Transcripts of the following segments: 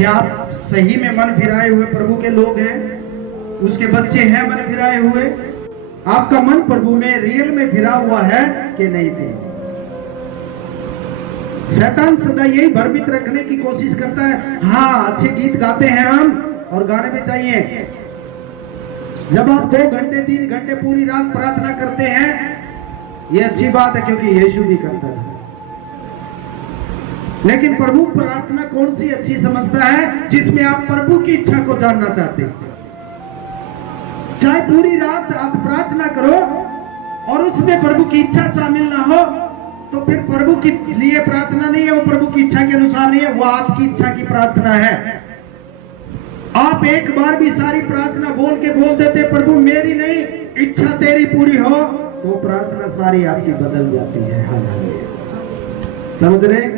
क्या आप सही में मन फिराए हुए प्रभु के लोग हैं? उसके बच्चे हैं मन फिराए हुए? आपका मन प्रभु में रियल में फिरा हुआ है कि नहीं थे? शैतान सदा यही भ्रमित रखने की कोशिश करता है। हाँ, अच्छे गीत गाते हैं हम और गाने में चाहिए। जब आप 2 घंटे 3 घंटे पूरी रात प्रार्थना करते हैं, ये अच्छी बात है क्योंकि यीशु भी करता है। लेकिन प्रभु प्रार्थना कौन सी अच्छी समझता है? जिसमें आप प्रभु की इच्छा को जानना चाहते हैं। चाहे पूरी रात आप प्रार्थना करो और उसमें प्रभु की इच्छा शामिल ना हो, तो फिर प्रभु के लिए प्रार्थना नहीं है, वो प्रभु की इच्छा के अनुसार नहीं है, वो आपकी इच्छा की प्रार्थना है। आप एक बार भी सारी प्रार्थना बोल देते प्रभु मेरी नहीं इच्छा तेरी पूरी हो, तो प्रार्थना सारी आपकी बदल जाती है। समझ रहे?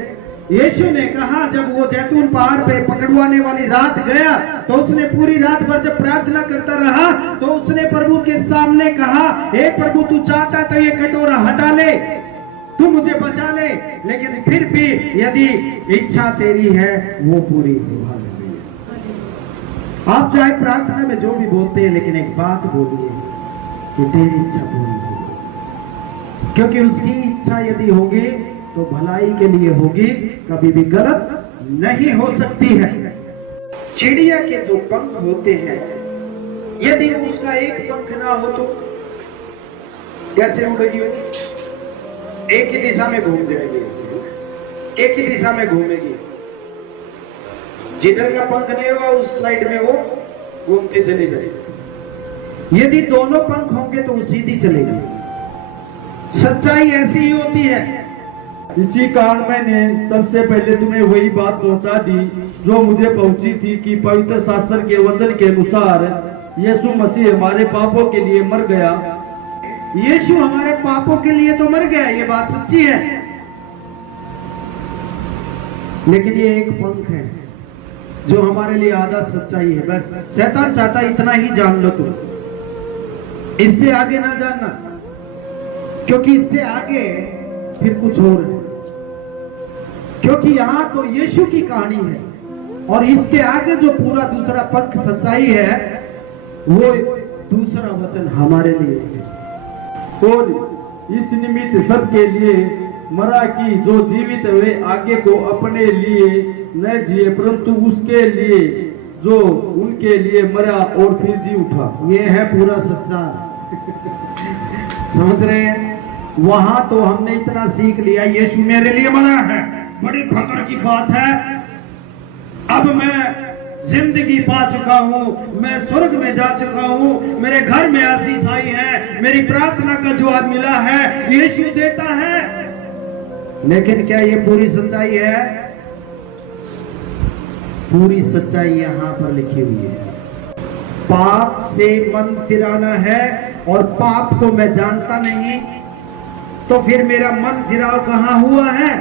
यीशु ने कहा जब वो जैतून पहाड़ पे पकड़वाने वाली रात गया, तो उसने पूरी रात भर जब प्रार्थना करता रहा, तो उसने प्रभु के सामने कहा, हे प्रभु तू चाहता तो ये कटोरा हटा ले, तू मुझे बचा ले, लेकिन फिर भी यदि इच्छा तेरी है वो पूरी हो। आप चाहे प्रार्थना में जो भी बोलते हैं, लेकिन एक बात बोलिए कि तेरी इच्छा पूरी हो, क्योंकि उसकी इच्छा यदि होगी तो भलाई के लिए होगी, कभी भी गलत नहीं हो सकती है। चिड़िया के 2 पंख होते हैं, यदि उसका एक पंख ना हो तो कैसे उड़ेगी? एक ही दिशा में घूम जाएगी, एक ही दिशा में घूमेगी। जिधर का पंख नहीं होगा उस साइड में वो घूमते चले जाएगी। यदि दोनों पंख होंगे तो वो सीधी चलेगी। सच्चाई ऐसी ही होती है। इसी कारण मैंने सबसे पहले तुम्हें वही बात पहुंचा दी जो मुझे पहुंची थी कि पवित्र शास्त्र के वचन के अनुसार यीशु मसीह हमारे पापों के लिए मर गया। यीशु हमारे पापों के लिए तो मर गया, ये बात सच्ची है, लेकिन ये एक पंख है जो हमारे लिए आधा सच्चाई है। बस शैतान चाहता इतना ही जान लो तुम, इससे आगे ना जानना, क्योंकि इससे आगे फिर कुछ और है। क्योंकि यहां तो यीशु की कहानी है और इसके आगे जो पूरा दूसरा पंख सच्चाई है वो दूसरा वचन हमारे लिए है। और इस निमित्त सबके लिए मरा कि जो जीवित वे आगे को अपने लिए न जिए, परंतु उसके लिए जो उनके लिए मरा और फिर जी उठा। ये है पूरा सच्चा। समझ रहे हैं? वहां तो हमने इतना सीख लिया, यीशु मेरे लिए मरा है, बड़ी फक्र की बात है। अब मैं जिंदगी पा चुका हूँ, मैं स्वर्ग में जा चुका हूँ, मेरे घर में आशीष आई है, मेरी प्रार्थना का जवाब मिला है, यीशु देता है। लेकिन क्या ये पूरी सच्चाई है? पूरी सच्चाई यहाँ पर लिखी हुई है। पाप से मन फिराना है और पाप को मैं जानता नहीं, तो फिर मेरा मन फिराव कहाँ हुआ है?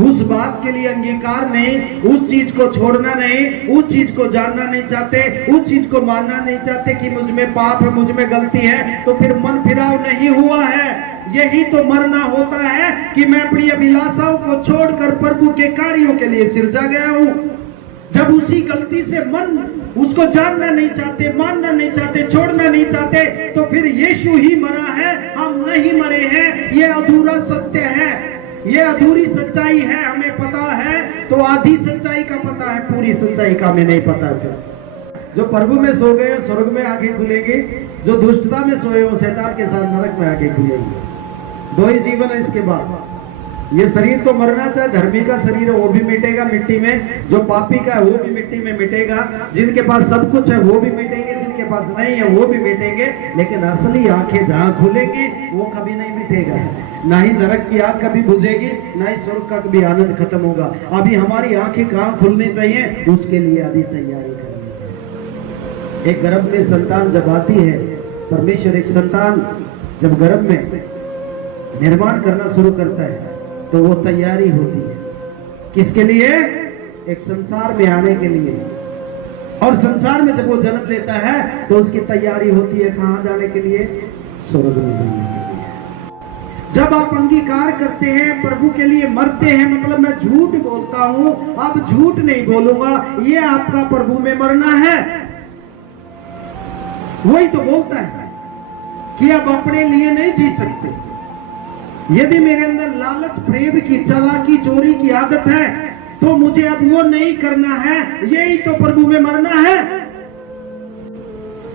उस बात के लिए अंगीकार नहीं, उस चीज को छोड़ना नहीं, उस चीज को जानना नहीं चाहते, उस चीज को मानना नहीं चाहते कि मुझ में पाप है, मुझ में गलती है, तो फिर मन फिराव नहीं हुआ है। यही तो मरना होता है कि मैं अपनी अभिलाषाओं को छोड़कर प्रभु के कार्यों के लिए सिरजा गया हूं। जब उसी गलती से मन उसको जानना नहीं चाहते, मानना नहीं चाहते, छोड़ना नहीं चाहते, तो फिर यीशु ही मरा है, हम नहीं मरे हैं। ये अधूरा सत्य है, ये अधूरी सच्चाई है, हमें पता है तो आधी सच्चाई का पता है, पूरी सच्चाई का हमें नहीं पता है। जो प्रभु में सो गए स्वर्ग में आगे खुलेंगे, जो दुष्टता में सोए वो शैतान के साथ नरक में आगे खुलेंगे। 2 ही जीवन है इसके बाद। ये शरीर तो मरना, चाहे धर्मी का शरीर है वो भी मिटेगा मिट्टी में, जो पापी का है वो भी मिट्टी में मिटेगा, जिनके पास सब कुछ है वो भी मिटेंगे, जिनके पास नहीं है वो भी मिटेंगे, लेकिन असली आंखें जहां खुलेंगी वो कभी नहीं मिटेगा। ना ही नरक की आग कभी बुझेगी, ना ही स्वर्ग का कभी आनंद खत्म होगा। अभी हमारी आंखें कहां खुलनी चाहिए, उसके लिए अभी तैयारी करनी चाहिए। एक गर्भ में संतान जब आती है, परमेश्वर एक संतान जब गर्भ में निर्माण करना शुरू करता है तो वो तैयारी होती है किसके लिए? एक संसार में आने के लिए। और संसार में जब वो जन्म लेता है तो उसकी तैयारी होती है कहां जाने के लिए? स्वर्ग में जाने के लिए। जब आप अंगीकार करते हैं, प्रभु के लिए मरते हैं, मतलब मैं झूठ बोलता हूं, अब झूठ नहीं बोलूंगा, ये आपका प्रभु में मरना है। वही तो बोलता है कि अब अपने लिए नहीं जी सकते। यदि मेरे अंदर लालच, प्रेम की, चालाकी, चोरी की आदत है, तो मुझे अब वो नहीं करना है, यही तो प्रभु में मरना है।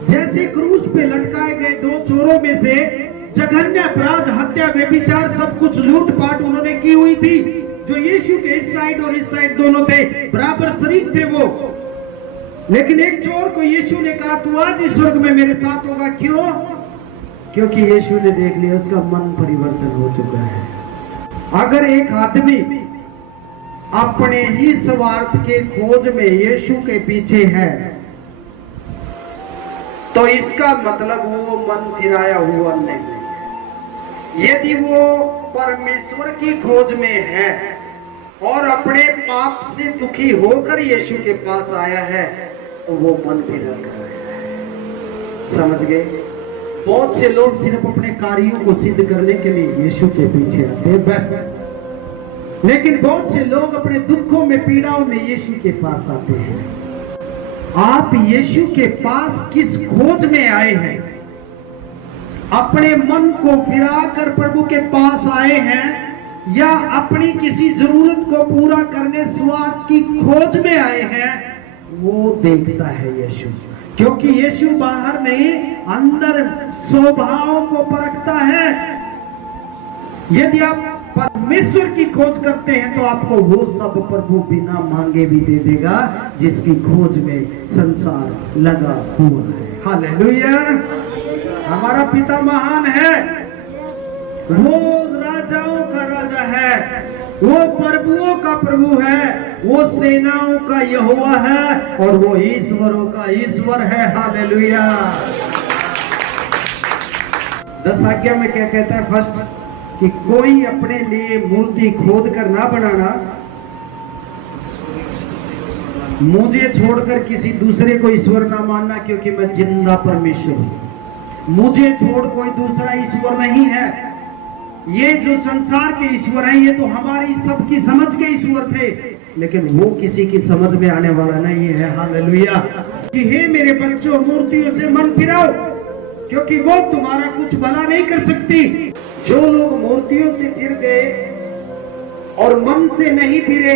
जैसे क्रूस पे लटकाए गए दो चोरों में से जघन्य अपराध, हत्या, व्यभिचार, सब कुछ लूटपाट उन्होंने की हुई थी, जो यीशु के इस साइड और इस साइड दोनों थे, बराबर शरीक थे वो। लेकिन एक चोर को यीशु ने कहा, तू आज इस स्वर्ग में मेरे साथ होगा। क्यों? क्योंकि यीशु ने देख लिया उसका मन परिवर्तन हो चुका है। अगर एक आदमी अपने ही स्वार्थ के खोज में यीशु के पीछे है, तो इसका मतलब वो मन फिराया हुआ नहीं। यदि वो परमेश्वर की खोज में है और अपने पाप से दुखी होकर यीशु के पास आया है, तो वो मन फिरा कर रहा है। समझ गए? बहुत से लोग सिर्फ अपने कार्यों को सिद्ध करने के लिए यीशु के पीछे आते हैं बस, लेकिन बहुत से लोग अपने दुखों में, पीड़ाओं में यीशु के पास आते हैं। आप यीशु के पास किस खोज में आए हैं? अपने मन को फिराकर प्रभु के पास आए हैं, या अपनी किसी जरूरत को पूरा करने स्वार्थ की खोज में आए हैं? वो देखता है यीशु, क्योंकि यीशु बाहर नहीं, अंदर स्वभाव को परखता है। यदि आप परमेश्वर की खोज करते हैं, तो आपको वो सब प्रभु बिना मांगे भी दे देगा, जिसकी खोज में संसार लगा हुआ है। हालेलुया! हमारा पिता महान है, वो राजाओं का राजा है, वो प्रभुओं का प्रभु है, वो सेनाओं का यहोवा है, और वो ईश्वरों का ईश्वर है। हालेलुया! 10 आज्ञा में क्या कहता है? फर्स्ट, कि कोई अपने लिए मूर्ति खोद कर ना बनाना, मुझे छोड़कर किसी दूसरे को ईश्वर ना मानना, क्योंकि मैं जिंदा परमेश्वर हूं। मुझे छोड़ कोई दूसरा ईश्वर नहीं है। ये जो संसार के ईश्वर हैं, ये तो हमारी सबकी समझ के ईश्वर थे, लेकिन वो किसी की समझ में आने वाला नहीं है। हालेलुया! कि हे मेरे बच्चों, मूर्तियों से मन फिराओ, क्योंकि वो तुम्हारा कुछ भला नहीं कर सकती। जो लोग मूर्तियों से फिर गए और मन से नहीं फिरे,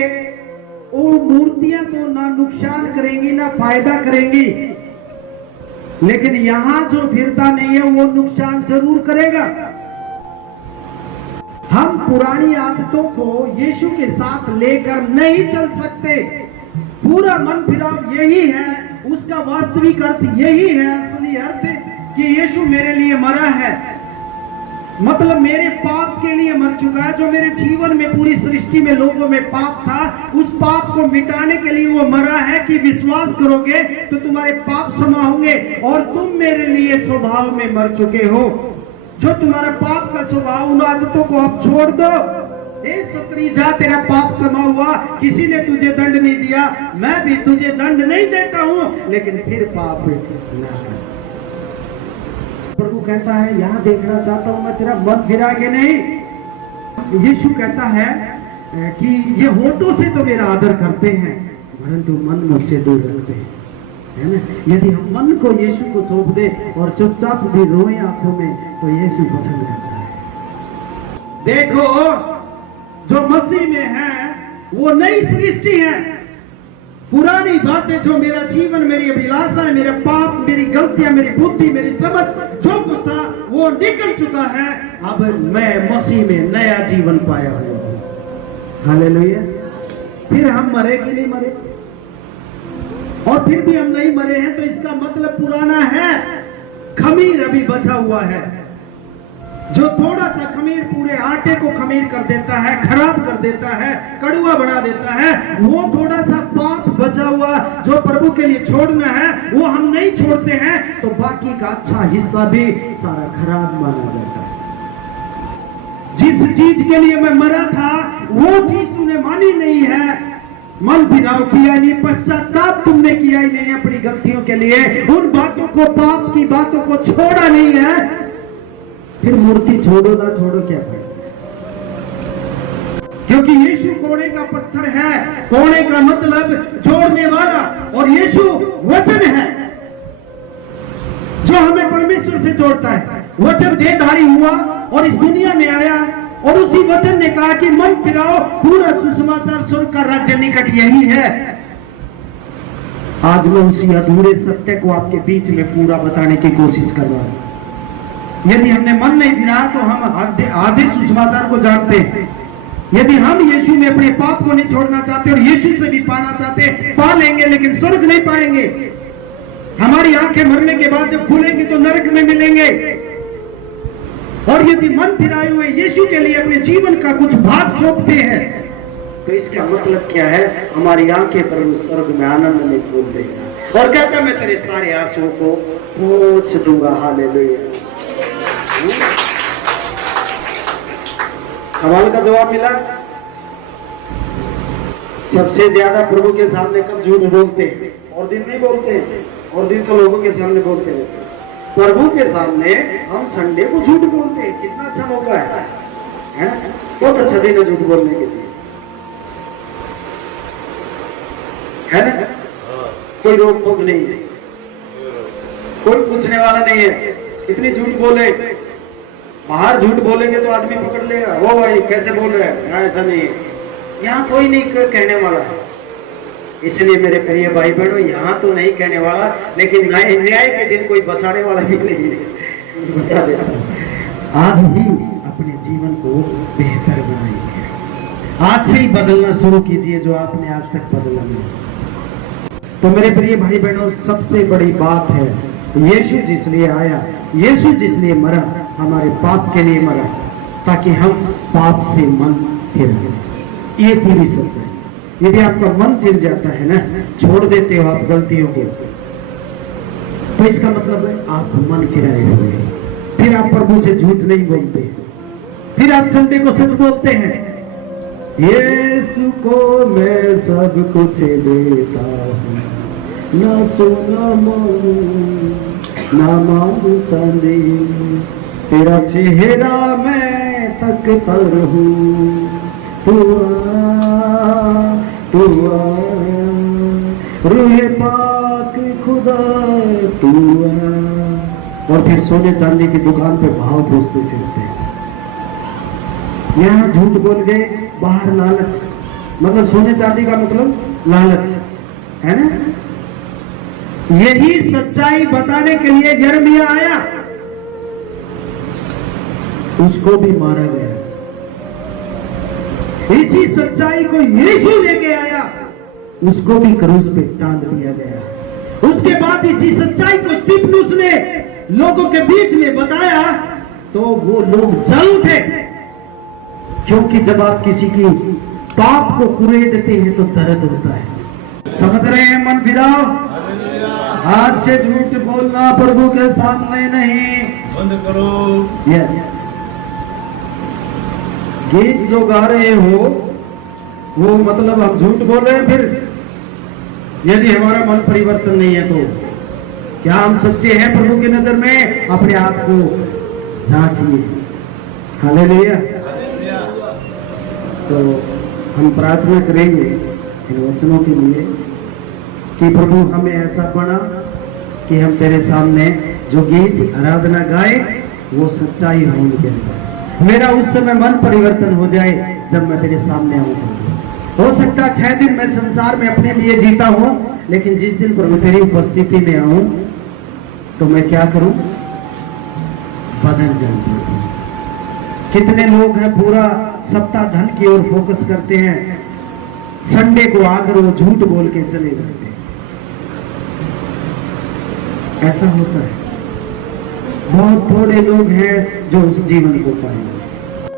वो मूर्तियां तो ना नुकसान करेंगी ना फायदा करेंगी, लेकिन यहां जो फिरता नहीं है वो नुकसान जरूर करेगा। हम पुरानी आदतों को यीशु के साथ लेकर नहीं चल सकते। पूरा मन फिराव यही है, उसका वास्तविक अर्थ यही है, असली अर्थ कि यीशु मेरे लिए मरा है, मतलब मेरे पाप के लिए मर चुका है। जो मेरे जीवन में, पूरी सृष्टि में लोगों में पाप था, उस पाप को मिटाने के लिए वो मरा है, कि विश्वास करोगे तो तुम्हारे पाप क्षमा होंगे, और तुम मेरे लिए स्वभाव में मर चुके हो। जो तुम्हारा पाप का स्वभाव, उन आदतों को अब छोड़ दो। हे सत्री, जा, तेरा पाप क्षमा हुआ, किसी ने तुझे दंड नहीं दिया, मैं भी तुझे दंड नहीं देता हूं, लेकिन फिर पाप ना कर। प्रभु कहता है, यहां देखना चाहता हूं मैं तेरा मन फिरा के नहीं। यीशु कहता है कि ये होठों से तो मेरा आदर करते हैं, परंतु मन मुझसे दूर रखते हैं, है ना। यदि हम मन को यीशु को सौंप दे और चुपचाप भी रोए आंखों में, तो यीशु पसंद करता है। देखो, जो मसीह में है वो नई सृष्टि है। पुरानी बातें, जो मेरा जीवन, मेरी अभिलाषाएं, मेरे पाप, मेरी गलतियां, मेरी बुद्धि, मेरी समझ, जो कुछ था वो निकल चुका है। अब मैं मसीह में नया जीवन पाया हूं। हालेलुया! फिर हम मरे कि नहीं मरे? और फिर भी हम नहीं मरे हैं, तो इसका मतलब पुराना है, खमीर अभी बचा हुआ है। जो थोड़ा सा खमीर पूरे आटे को खमीर कर देता है, खराब कर देता है, कड़वा बना देता है, वो थोड़ा सा पाप बचा हुआ जो प्रभु के लिए छोड़ना है, वो हम नहीं छोड़ते हैं, तो बाकी का अच्छा हिस्सा भी सारा खराब माना जाता है। जिस चीज के लिए मैं मरा था, वो चीज तूने मानी नहीं है, मन फिराव किया नहीं, पश्चाताप तुमने किया ही नहीं अपनी गलतियों के लिए, उन बातों को, पाप की बातों को छोड़ा नहीं है, फिर मूर्ति छोड़ो ना छोड़ो क्या फायदा? क्योंकि यीशु कोड़े का पत्थर है। कोड़े का मतलब जोड़ने वाला, और यीशु वचन है जो हमें परमेश्वर से जोड़ता है। वचन देहधारी हुआ और इस दुनिया में आया, और उसी वचन ने कहा कि मन फिराओ, पूरा सुसमाचार स्वर्ग का राज्य निकट यही है। आज मैं उसी अधूरे सत्य को आपके बीच में पूरा बताने की कोशिश कर रहा हूं। यदि हमने मन नहीं फिरा तो हम आधे सुसमाचार को जानते हैं। यदि हम यीशु में अपने पाप को नहीं छोड़ना चाहते और यीशु से भी पाना चाहते, पा लेंगे लेकिन स्वर्ग नहीं पाएंगे। हमारी आंखें मरने के बाद जब खुलेंगी तो नरक में मिलेंगे। और यदि मन फिराए हुए यीशु के लिए अपने जीवन का कुछ भाग सौंपते हैं तो इसका मतलब क्या है? हमारी आंखें पर उस स्वर्ग में आनंद में खोल देगा और कहता मैं तेरे सारे आंसुओं को पोंछ दूंगा। हालेलुया। सवाल का जवाब मिला। सबसे ज्यादा प्रभु के सामने कब झूठ बोलते हैं? और दिन नहीं बोलते हैं, और दिन तो लोगों के सामने बोलते हैं। प्रभु के सामने हम संडे को झूठ बोलते हैं। कितना अच्छा मौका है बहुत अच्छा दिन है झूठ बोलने के लिए, है ना? कोई रोक टोक नहीं है, कोई पूछने वाला नहीं है। इतनी झूठ बोले, बाहर झूठ बोलेंगे तो आदमी पकड़ लेगा, वो भाई कैसे बोल रहे हैं। ऐसा नहीं है, यहाँ कोई नहीं कहने वाला है। इसलिए मेरे प्रिय भाई बहनों, यहाँ तो नहीं कहने वाला, लेकिन न्याय के दिन कोई बचाने वाला भी नहीं है। बता देता आज ही अपने जीवन को बेहतर बनाइए। आज से ही बदलना शुरू कीजिए जो आपने आज तक बदला नहीं। तो मेरे प्रिय भाई बहनों, सबसे बड़ी बात है यीशु जिसलिए आया, यीशु जिसलिए मरा, हमारे पाप के लिए मरा ताकि हम पाप से मन फिर। ये पूरी सच्चाई। यदि आपका मन फिर जाता है ना, छोड़ देते हो आप गलतियों को, तो इसका मतलब है आप मन फिराए हुए हैं। फिर आप प्रभु से झूठ नहीं बोलते, फिर आप संडे को सच बोलते हैं। यीशु को मैं सब कुछ देता हूँ, ना सोना मांगू ना मांगू चांदी, तेरा चेहरा मैं तकता रहूं। तू रूहे पाक खुदा तू। और फिर सोने चांदी की दुकान पे भाव पूछते फिरते हैं। यहाँ झूठ बोल गए, बाहर लालच, मतलब सोने चांदी का मतलब लालच है ना। यही सच्चाई बताने के लिए यिर्मयाह आया, उसको भी मारा गया। इसी सच्चाई को यीशु लेके आया, उसको भी क्रूस पे टांग दिया गया। उसके बाद इसी सच्चाई को स्तिफनुस ने लोगों के बीच में बताया तो वो लोग जल उठे। क्योंकि जब आप किसी की पाप को कुरेदते हैं तो दर्द होता है। समझ रहे हैं? मन फिराओ। आज से झूठ बोलना प्रभु के सामने नहीं, बंद करो। यस, गीत जो गा रहे हो वो मतलब हम झूठ बोल रहे हैं। फिर यदि हमारा मन परिवर्तन नहीं है तो क्या हम सच्चे हैं प्रभु की नजर में? अपने आप को जांचिए। हालेलुया। तो हम प्रार्थना करेंगे इन वचनों के लिए कि प्रभु हमें ऐसा बना कि हम तेरे सामने जो गीत आराधना गाए वो सच्चाई हो उनके अंदर। मेरा उस समय मन परिवर्तन हो जाए जब मैं तेरे सामने आऊं। हो सकता है 6 दिन मैं संसार में अपने लिए जीता हूं, लेकिन जिस दिन प्रभु तेरी उपस्थिति में आऊं तो मैं क्या करूं? बदल जाऊं। कितने लोग हैं पूरा सप्ताह धन की ओर फोकस करते हैं, संडे को आकर वो झूठ बोल के चले जाते हैं। ऐसा होता है। बहुत थोड़े लोग हैं जो उस जीवन को पाएंगे।